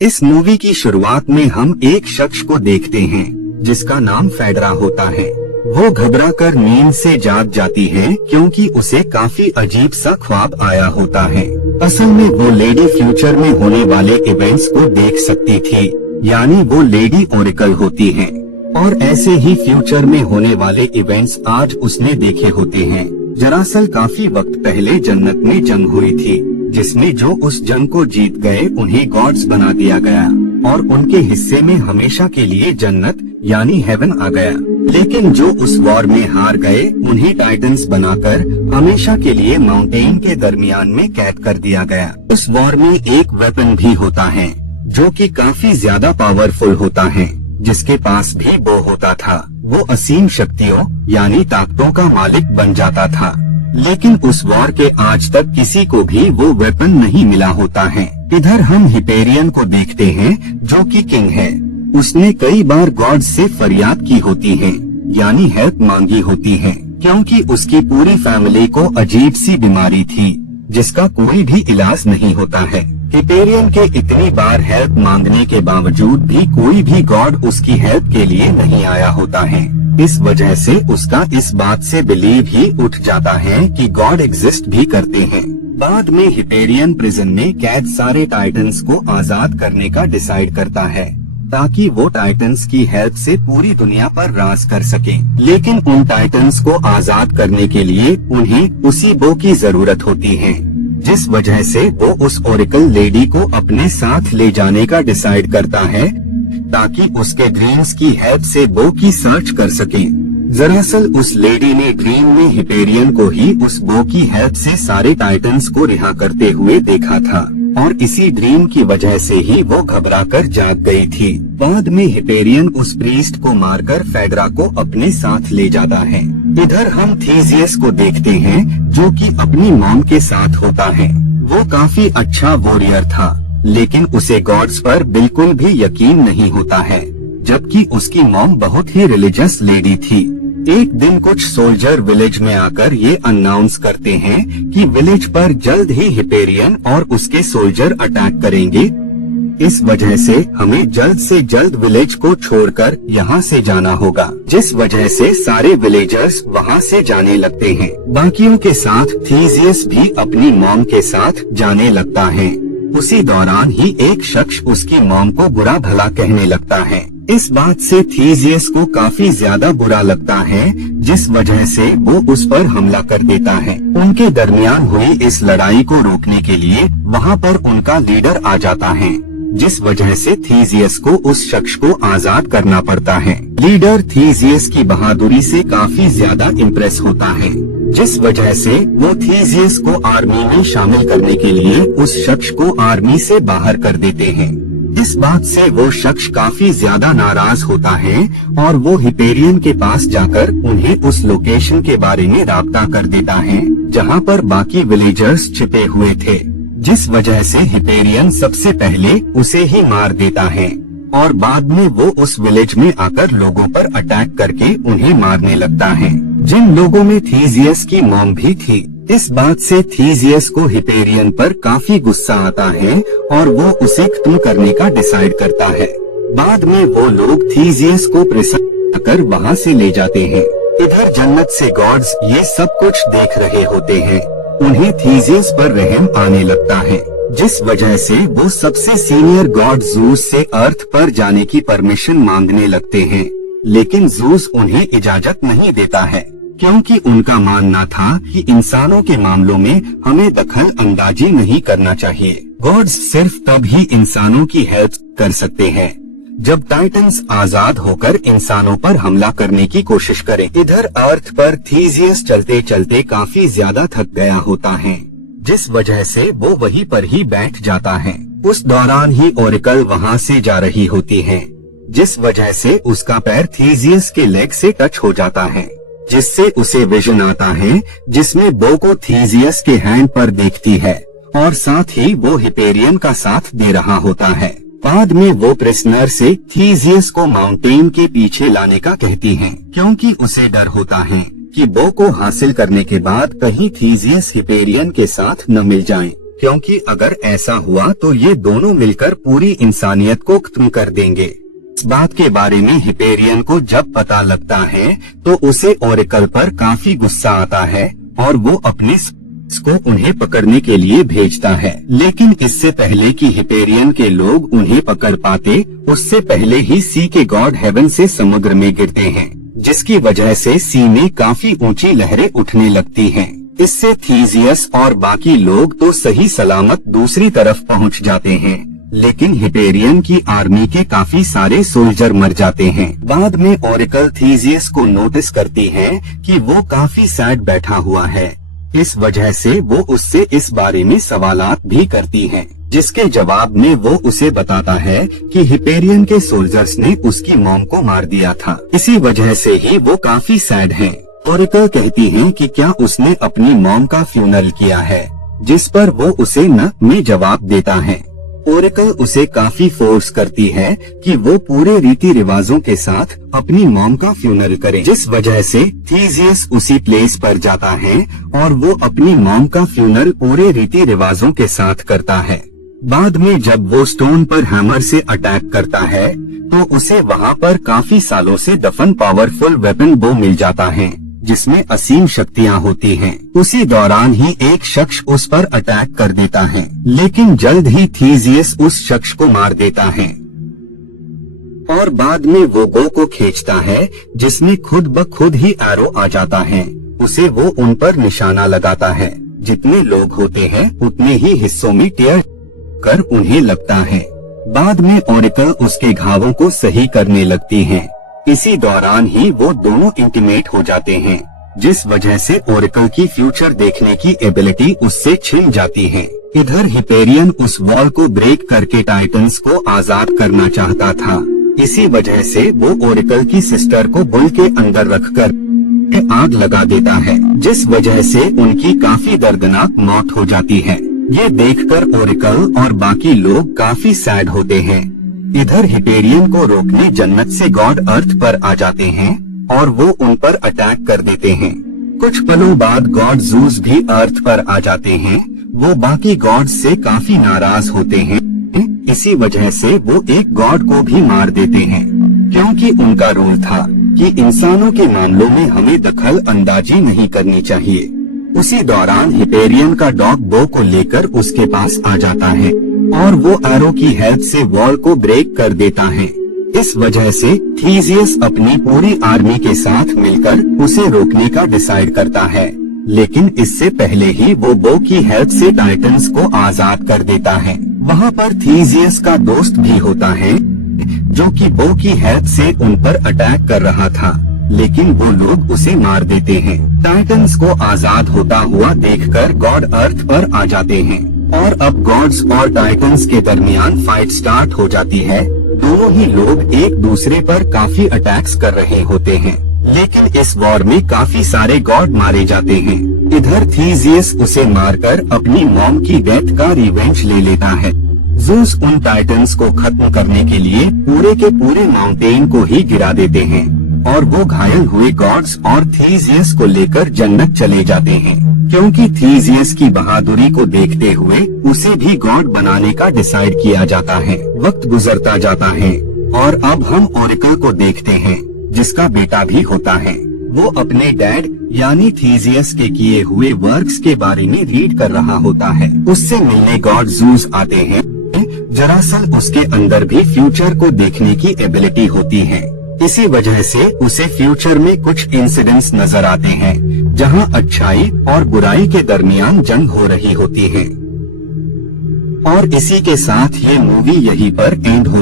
इस मूवी की शुरुआत में हम एक शख्स को देखते हैं जिसका नाम फेडरा होता है। वो घबरा कर नींद से जाग जाती है क्योंकि उसे काफी अजीब सा ख्वाब आया होता है। असल में वो लेडी फ्यूचर में होने वाले इवेंट्स को देख सकती थी, यानी वो लेडी ओरेकल होती है। और ऐसे ही फ्यूचर में होने वाले इवेंट्स आज उसने देखे होते हैं। दरअसल काफी वक्त पहले जन्नत में जंग हुई थी, जिसमें जो उस जंग को जीत गए उन्हें गॉड्स बना दिया गया और उनके हिस्से में हमेशा के लिए जन्नत यानी हेवन आ गया। लेकिन जो उस वॉर में हार गए उन्हें टाइटन्स बनाकर हमेशा के लिए माउंटेन के दरमियान में कैद कर दिया गया। उस वॉर में एक वेपन भी होता है जो कि काफी ज्यादा पावरफुल होता है, जिसके पास भी बो होता था। वो असीम शक्तियों यानी ताकतों का मालिक बन जाता था। लेकिन उस वॉर के आज तक किसी को भी वो वेपन नहीं मिला होता है। इधर हम हिपेरियन को देखते हैं जो कि किंग है। उसने कई बार गॉड से फरियाद की होती है, यानी हेल्प मांगी होती है, क्योंकि उसकी पूरी फैमिली को अजीब सी बीमारी थी जिसका कोई भी इलाज नहीं होता है। हिपेरियन के इतनी बार हेल्प मांगने के बावजूद भी कोई भी गॉड उसकी हेल्प के लिए नहीं आया होता है। इस वजह से उसका इस बात से बिलीव ही उठ जाता है कि गॉड एग्जिस्ट भी करते हैं। बाद में हिपेरियन प्रिजन में कैद सारे टाइटन्स को आजाद करने का डिसाइड करता है ताकि वो टाइटन्स की हेल्प से पूरी दुनिया पर राज कर सके। लेकिन उन टाइटन्स को आजाद करने के लिए उन्हें उसी बो की जरूरत होती है, जिस वजह से वो उस ओरेकल लेडी को अपने साथ ले जाने का डिसाइड करता है ताकि उसके ड्रीम्स की हेल्प से बो की सर्च कर सके। दरअसल उस लेडी ने ड्रीम में हिपेरियन को ही उस बो की हेल्प से सारे टाइटन्स को रिहा करते हुए देखा था और इसी ड्रीम की वजह से ही वो घबराकर जाग गई थी। बाद में हिपेरियन उस प्रीस्ट को मारकर फेडरा को अपने साथ ले जाता है। इधर हम थीसियस को देखते हैं जो कि अपनी मॉम के साथ होता है। वो काफी अच्छा वॉरियर था, लेकिन उसे गॉड्स पर बिल्कुल भी यकीन नहीं होता है, जबकि उसकी मॉम बहुत ही रिलीजियस लेडी थी। एक दिन कुछ सोल्जर विलेज में आकर ये अनाउंस करते हैं कि विलेज पर जल्द ही हिपेरियन और उसके सोल्जर अटैक करेंगे। इस वजह से हमें जल्द से जल्द विलेज को छोड़कर यहाँ से जाना होगा, जिस वजह से सारे विलेजर्स वहाँ से जाने लगते हैं। बाकियों के साथ थीसियस भी अपनी मॉम के साथ जाने लगता है। उसी दौरान ही एक शख्स उसकी मॉम को बुरा भला कहने लगता है। इस बात से थीसियस को काफी ज्यादा बुरा लगता है, जिस वजह से वो उस पर हमला कर देता है। उनके दरमियान हुई इस लड़ाई को रोकने के लिए वहाँ पर उनका लीडर आ जाता है, जिस वजह से थीसियस को उस शख्स को आजाद करना पड़ता है। लीडर थीसियस की बहादुरी से काफी ज्यादा इम्प्रेस होता है, जिस वजह से वो थीसियस को आर्मी में शामिल करने के लिए उस शख्स को आर्मी से बाहर कर देते हैं। इस बात से वो शख्स काफी ज्यादा नाराज होता है और वो हिपेरियन के पास जाकर उन्हें उस लोकेशन के बारे में राब्ता कर देता है जहाँ पर बाकी विलेजर्स छिपे हुए थे, जिस वजह से हिपेरियन सबसे पहले उसे ही मार देता है और बाद में वो उस विलेज में आकर लोगों पर अटैक करके उन्हें मारने लगता है, जिन लोगों में थीसियस की मॉम भी थी। इस बात से थीसियस को हिपेरियन पर काफी गुस्सा आता है और वो उसे खत्म करने का डिसाइड करता है। बाद में वो लोग थीसियस को प्रिजन कर वहाँ से ले जाते हैं। इधर जन्नत से गॉड्स ये सब कुछ देख रहे होते हैं। उन्हें थीसियस पर रहम आने लगता है, जिस वजह से वो सबसे सीनियर गॉड ज़ूस से अर्थ पर जाने की परमिशन मांगने लगते हैं। लेकिन ज़ूस उन्हें इजाजत नहीं देता है, क्योंकि उनका मानना था कि इंसानों के मामलों में हमें दखल अंदाजी नहीं करना चाहिए। गॉड्स सिर्फ तब ही इंसानों की हेल्प कर सकते हैं जब टाइटन्स आजाद होकर इंसानों पर हमला करने की कोशिश करें। इधर अर्थ पर थीसियस चलते चलते काफी ज्यादा थक गया होता है, जिस वजह से वो वहीं पर ही बैठ जाता है। उस दौरान ही ओरेकल वहाँ से जा रही होती है, जिस वजह से उसका पैर थीसियस के लेग से टच हो जाता है, जिससे उसे विजन आता है जिसमें बो को थीसियस के हैंड पर देखती है और साथ ही वो हिपेरियन का साथ दे रहा होता है। बाद में वो प्रिजनर से थीसियस को माउंटेन के पीछे लाने का कहती है, क्योंकि उसे डर होता है कि बो को हासिल करने के बाद कहीं थीसियस हिपेरियन के साथ न मिल जाएं। क्योंकि अगर ऐसा हुआ तो ये दोनों मिलकर पूरी इंसानियत को खत्म कर देंगे। इस बात के बारे में हिपेरियन को जब पता लगता है तो उसे ओरेकल पर काफी गुस्सा आता है और वो अपने को उन्हें पकड़ने के लिए भेजता है। लेकिन इससे पहले कि हिपेरियन के लोग उन्हें पकड़ पाते, उससे पहले ही सी के गॉड हेवन से समुद्र में गिरते हैं, जिसकी वजह से सी में काफी ऊंची लहरें उठने लगती हैं। इससे थीसियस और बाकी लोग तो सही सलामत दूसरी तरफ पहुंच जाते हैं, लेकिन हिपेरियन की आर्मी के काफी सारे सोल्जर मर जाते हैं। बाद में ओरेकल थीसियस को नोटिस करती है कि वो काफी सैड बैठा हुआ है। इस वजह से वो उससे इस बारे में सवालात भी करती है, जिसके जवाब में वो उसे बताता है कि हिपेरियन के सोल्जर्स ने उसकी मॉम को मार दिया था। इसी वजह से ही वो काफी सैड है। ओरेकल कहती है कि क्या उसने अपनी मॉम का फ्यूनरल किया है, जिस पर वो उसे न में जवाब देता है। ओरेकल उसे काफी फोर्स करती है कि वो पूरे रीति रिवाजों के साथ अपनी मॉम का फ्यूनरल करे, जिस वजह से थीसियस उसी प्लेस पर जाता है और वो अपनी मॉम का फ्यूनरल पूरे रीति रिवाजों के साथ करता है। बाद में जब वो स्टोन पर हैमर से अटैक करता है तो उसे वहाँ पर काफी सालों से दफन पावरफुल वेपन बो मिल जाता है, जिसमें असीम शक्तियाँ होती हैं। उसी दौरान ही एक शख्स उस पर अटैक कर देता है, लेकिन जल्द ही थीसियस उस शख्स को मार देता है और बाद में वो गो को खींचता है, जिसमें खुद ब खुद ही एरो आ जाता है। उसे वो उन पर निशाना लगाता है। जितने लोग होते हैं उतने ही हिस्सों में टेयर कर उन्हें लगता है। बाद में ओरेकल उसके घावों को सही करने लगती है। इसी दौरान ही वो दोनों इंटीमेट हो जाते हैं, जिस वजह से ओरेकल की फ्यूचर देखने की एबिलिटी उससे छिन जाती है। इधर हिपेरियन उस वॉल को ब्रेक करके टाइटन्स को आजाद करना चाहता था। इसी वजह से वो ओरेकल की सिस्टर को बुल के अंदर रखकर आग लगा देता है, जिस वजह से उनकी काफी दर्दनाक मौत हो जाती है। ये देखकर ओरेकल और बाकी लोग काफी सैड होते हैं। इधर हिपेरियन को रोकने जन्नत से गॉड अर्थ पर आ जाते हैं और वो उन पर अटैक कर देते हैं। कुछ पलों बाद गॉड जूस भी अर्थ पर आ जाते हैं। वो बाकी गॉड से काफी नाराज होते हैं। इसी वजह से वो एक गॉड को भी मार देते हैं, क्योंकि उनका रूल था कि इंसानों के मामलों में हमें दखल अंदाजी नहीं करनी चाहिए। उसी दौरान हिपेरियन का डॉग बो को लेकर उसके पास आ जाता है और वो एरो की हेल्प से वॉल को ब्रेक कर देता है। इस वजह से थीसियस अपनी पूरी आर्मी के साथ मिलकर उसे रोकने का डिसाइड करता है, लेकिन इससे पहले ही वो बो की हेल्प से टाइटन्स को आजाद कर देता है। वहाँ पर थीसियस का दोस्त भी होता है, जो कि बो की हेल्प से उन पर अटैक कर रहा था, लेकिन वो लोग उसे मार देते हैं। टाइटन्स को आजाद होता हुआ देखकर गॉड अर्थ पर आ जाते हैं और अब गॉड्स और टाइटन्स के दरमियान फाइट स्टार्ट हो जाती है। दोनों ही लोग एक दूसरे पर काफी अटैक्स कर रहे होते हैं, लेकिन इस वॉर में काफी सारे गॉड मारे जाते हैं। इधर थीसियस उसे मारकर अपनी मॉम की डेथ का रिवेंज ले लेता है। ज़ूस उन टाइटन्स को खत्म करने के लिए पूरे के पूरे माउंटेन को ही गिरा देते हैं और वो घायल हुए गॉड्स और थीसियस को लेकर जन्नत चले जाते हैं, क्योंकि थीसियस की बहादुरी को देखते हुए उसे भी गॉड बनाने का डिसाइड किया जाता है। वक्त गुजरता जाता है और अब हम ओरेकल को देखते हैं, जिसका बेटा भी होता है। वो अपने डैड यानी थीसियस के किए हुए वर्क्स के बारे में रीड कर रहा होता है। उससे मिलने गॉड ज़ूस आते हैं। दरअसल उसके अंदर भी फ्यूचर को देखने की एबिलिटी होती है। इसी वजह से उसे फ्यूचर में कुछ इंसिडेंट्स नजर आते हैं, जहां अच्छाई और बुराई के दरमियान जंग हो रही होती है। और इसी के साथ ये मूवी यहीं पर एंड हो